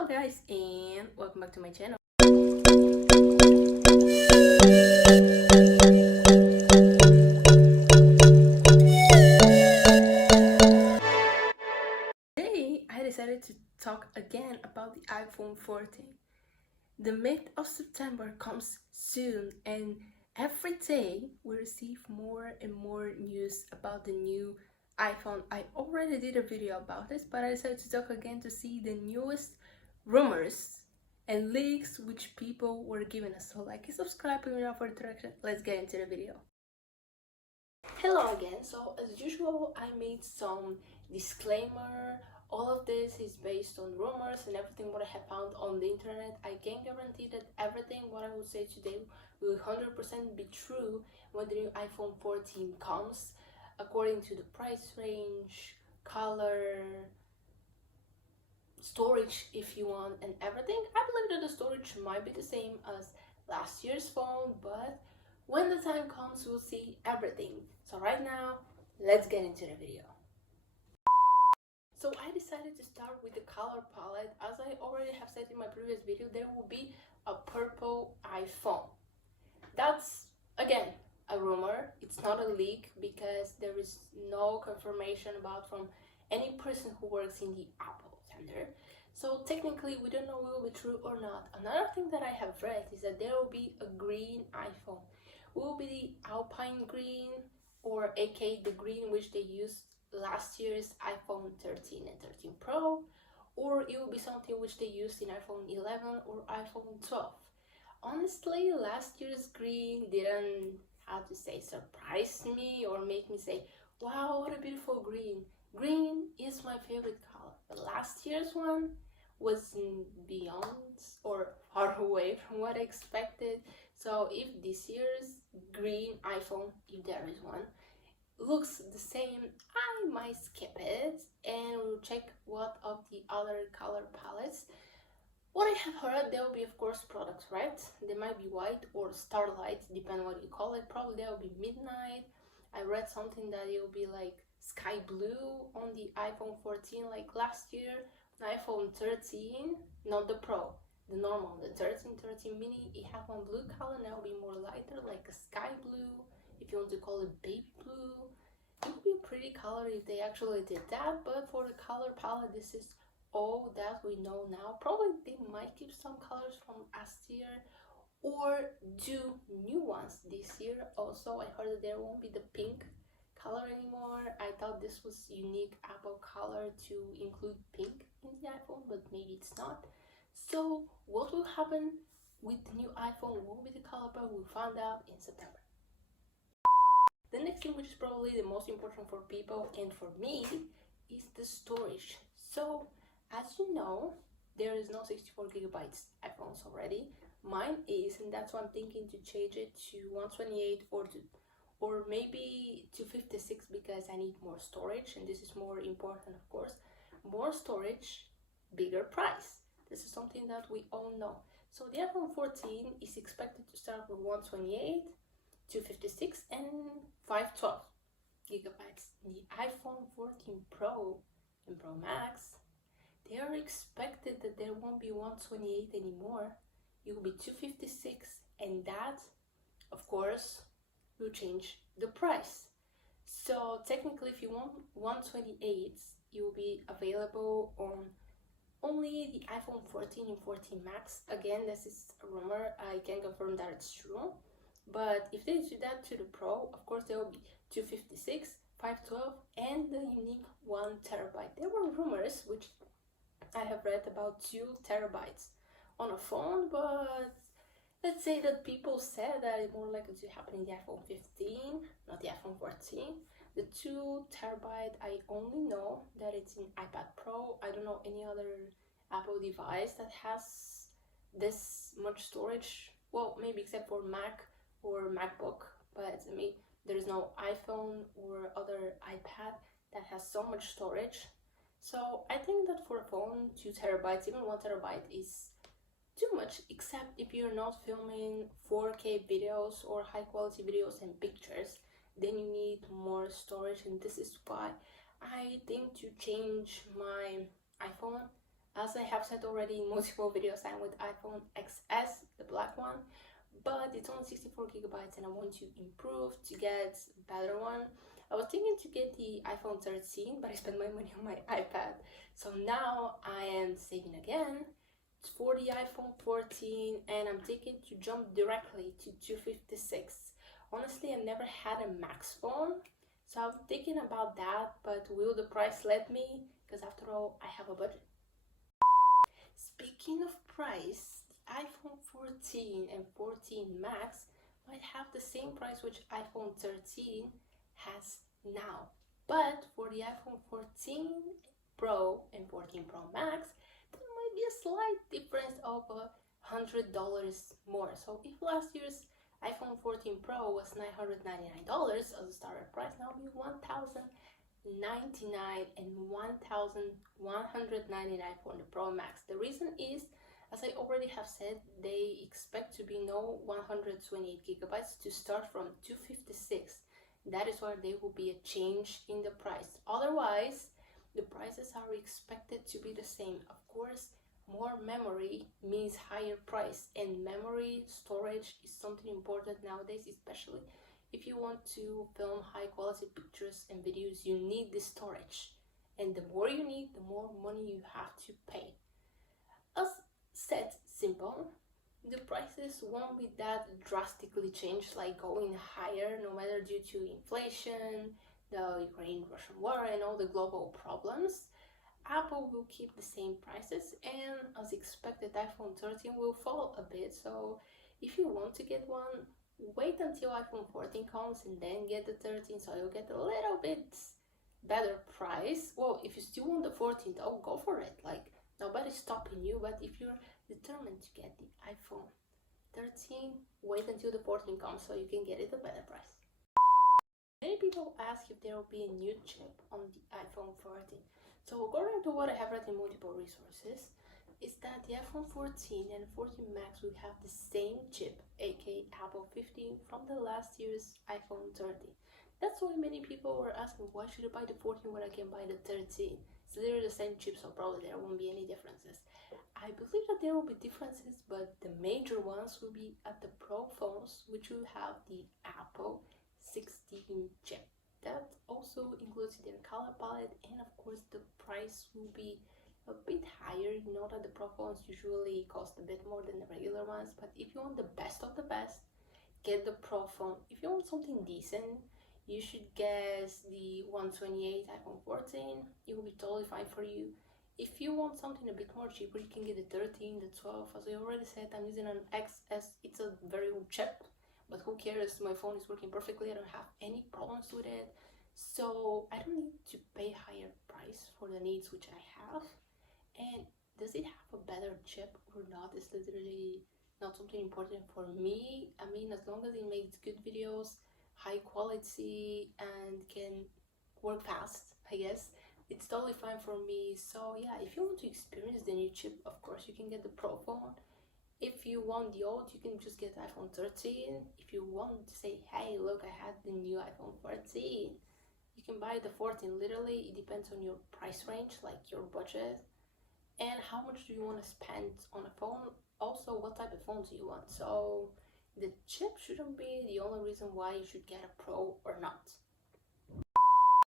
Hello guys, and welcome back to my channel. Today I decided to talk again about the iPhone 14. The mid of September comes soon, and every day we receive more and more news about the new iPhone. I already did a video about this, but I decided to talk again to see the newest rumors and leaks which people were giving us. So like and subscribe, and without further direction, let's get into the video. Hello again. So as usual, I made some disclaimer. All of this is based on rumors and everything what I have found on the internet. I can't guarantee that everything what I will say today will 100% be true when the new iPhone 14 comes, according to the price range, color, storage if you want, and everything. I believe that the storage might be the same as last year's phone, but when the time comes we'll see everything. So right now, let's get into the video. So I decided to start with the color palette. As I already have said in my previous video, there will be a purple iPhone. That's, again, a rumor. It's not a leak because there is no confirmation about from any person who works in the Apple Center. So technically we don't know if it will be true or not. Another thing that I have read is that there will be a green iPhone. Will be the Alpine green, or aka the green which they used last year's iPhone 13 and 13 Pro, or it will be something which they used in iPhone 11 or iPhone 12. Honestly, last year's green didn't, how to say, surprise me or make me say, wow, what a beautiful green. Green is my favorite color. But last year's one was beyond or far away from what I expected. So if this year's green iPhone, if there is one, looks the same, I might skip it and we'll check what of the other color palettes. What I have heard, there will be of course products, right? They might be white or starlight, depending what you call it. Probably there will be midnight. I read something that it will be like sky blue on the iPhone 14 like last year. The iPhone 13, not the Pro, the normal, the 13 mini, it had one blue color. Now will be more lighter, like a sky blue, if you want to call it baby blue. It would be a pretty color if they actually did that, but for the color palette, this is all that we know now. Probably they might keep some colors from last year or do new ones this year. Also, I heard that there won't be the pink color anymore. I thought this was unique Apple color to include pink in the iPhone, but maybe it's not. So what will happen with the new iPhone? What will be the color palette? We'll find out in September. The next thing, which is probably the most important for people and for me, is the storage. So as you know, there is no 64 gigabytes iPhones already. Mine is, and that's why I'm thinking to change it to 128 or maybe 256 because I need more storage, and this is more important, of course. More storage, bigger price. This is something that we all know. So the iPhone 14 is expected to start with 128, 256 and 512 gigabytes. The iPhone 14 Pro and Pro Max, they are expected that there won't be 128 anymore. It will be 256, and that, of course, will change the price. So technically, if you want 128, it will be available on only the iPhone 14 and 14 Max. Again, this is a rumor. I can't confirm that it's true. But if they do that to the Pro, of course there will be 256, 512, and the unique 1 terabyte. There were rumors, which I have read, about 2 terabytes on a phone, but let's say that people said that it's more likely to happen in the iPhone 15, not the iPhone 14. The 2 terabyte, I only know that it's in iPad Pro. I don't know any other Apple device that has this much storage. Well, maybe except for Mac or MacBook, but I mean, there's no iPhone or other iPad that has so much storage. So I think that for a phone, 2 terabytes, even 1 terabyte is too much, except if you're not filming 4K videos or high quality videos and pictures, then you need more storage, and this is why I think to change my iPhone As I have said already in multiple videos, I'm with iPhone XS, the black one, but it's only 64 gigabytes and I want to improve to get a better one. I was thinking to get the iPhone 13, but I spent my money on my iPad. So now I am saving again for the iPhone 14 and I'm thinking to jump directly to 256. Honestly, I never had a Max phone, so I'm thinking about that, but will the price let me? Because after all, I have a budget. Speaking of price, the iPhone 14 and 14 Max might have the same price which iPhone 13 has now. But for the iPhone 14 Pro and 14 Pro Max, there might be a slight difference of $100 more. So if last year's iPhone 14 Pro was $999 as a starter price, now it'll be $1,099 and $1,199 for the Pro Max. The reason is, as I already have said, they expect to be no 128 gigabytes to start from 256. That is why there will be a change in the price. Otherwise, the prices are expected to be the same. Of course, more memory means higher price, and memory storage is something important nowadays, especially if you want to film high quality pictures and videos. You need the storage, and the more you need, the more money you have to pay. As said, simple, the prices won't be that drastically changed, like going higher, no matter due to inflation, the Ukraine-Russian war, and all the global problems. Apple will keep the same prices, and as expected, iPhone 13 will fall a bit. So if you want to get one, wait until iPhone 14 comes and then get the 13, so you'll get a little bit better price. Well, if you still want the 14 though, go for it. Like, nobody's stopping you, but if you're determined to get the iPhone 13, wait until the 14 comes so you can get it a better price. Many people ask if there will be a new chip on the iPhone 14. So according to what I have read in multiple resources, is that the iPhone 14 and 14 Max will have the same chip, aka Apple 15, from the last year's iPhone 13. That's why many people were asking, why should I buy the 14 when I can buy the 13? So they're the same chip, so probably there won't be any differences. I believe that there will be differences, but the major ones will be at the Pro phones, which will have the Apple 16 chip. That also includes their color palette, and of course the price will be a bit higher. You know that the Pro phones usually cost a bit more than the regular ones, but if you want the best of the best, get the Pro phone. If you want something decent, you should guess the 128 iPhone 14. It will be totally fine for you. If you want something a bit more cheaper, you can get the 13, the 12. As I already said, I'm using an XS. It's a very old chip, but who cares? My phone is working perfectly. I don't have any problems with it, so I don't need to pay higher price for the needs which I have. And does it have a better chip or not is literally not something important for me. I mean, as long as it makes good videos, high quality, and can work fast, I guess it's totally fine for me. So yeah, if you want to experience the new chip, of course you can get the Pro phone. If you want the old, you can just get iPhone 13. If you want to say, hey, look, I had the new iPhone 14, you can buy the 14. Literally, it depends on your price range, like your budget, and how much do you want to spend on a phone. Also, what type of phone do you want? So the chip shouldn't be the only reason why you should get a Pro or not.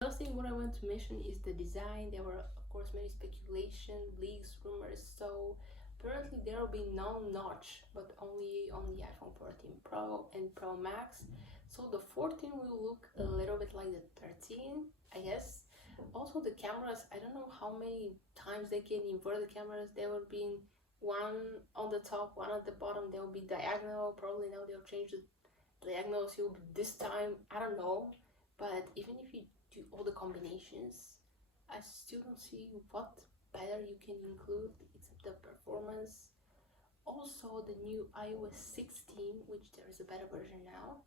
Last thing what I want to mention is the design. There were of course many speculation, leaks, rumors. So apparently there will be no notch, but only on the iPhone 14 Pro and Pro Max. So the 14 will look a little bit like the 13, I guess. Also the cameras, I don't know how many times they can invert the cameras. There will be one on the top, one at the bottom. They will be diagonal. Probably now they'll change the diagonals. It will be this time, I don't know. But even if you do all the combinations, I still don't see what better you can include except the performance. Also the new iOS 16, which there is a better version now,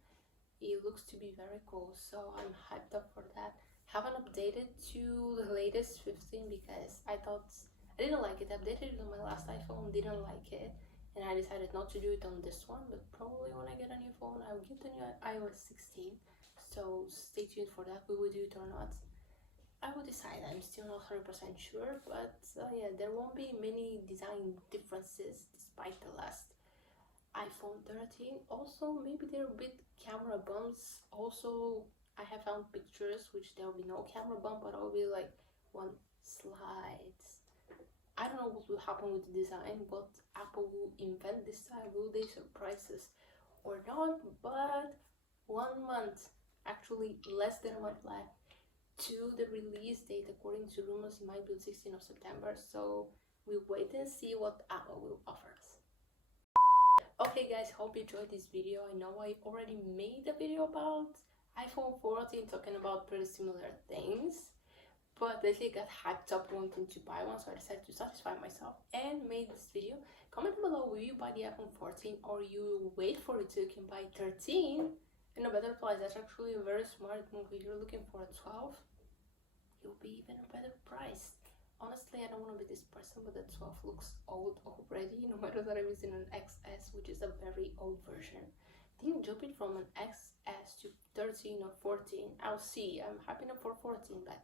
it looks to be very cool, so I'm hyped up for that. Haven't updated to the latest 15 because I thought I didn't like it. I updated it on my last iPhone, didn't like it, and I decided not to do it on this one. But probably when I get a new phone, I will get the new iOS 16, so stay tuned for that. We will do it or not. I will decide. I'm still not 100% sure, but yeah, there won't be many design differences despite the last iPhone 13. Also, maybe there will be camera bumps. Also, I have found pictures which there will be no camera bump, but it will be like one slides. I don't know what will happen with the design, what Apple will invent this time. Will they surprise us or not? But 1 month, actually less than a month left to the release date. According to rumors, it might be the 16th of September. So we'll wait and see what Apple will offer us. Okay guys, hope you enjoyed this video. I know I already made a video about iPhone 14 talking about pretty similar things, but lately I got hyped up wanting to buy one, so I decided to satisfy myself and made this video. Comment below, will you buy the iPhone 14 or you wait for it so you can buy 13 in a better price? That's actually a very smart move. If you're looking for a 12, you'll be even a better price. Honestly, I don't want to be this person, but the 12 looks old already, no matter that I'm using an XS, which is a very old version. I think jumping from an XS to 13 or 14, I'll see. I'm happy enough for 14, but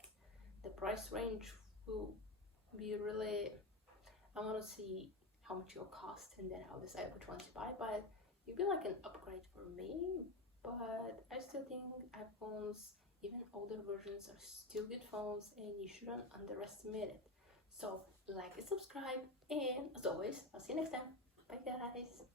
the price range will be really, I want to see how much it'll cost and then I'll decide which one to buy. But it'll be like an upgrade for me, but I still think iPhones, even older versions, are still good phones and you shouldn't underestimate it. So like and subscribe, and as always, I'll see you next time. Bye guys.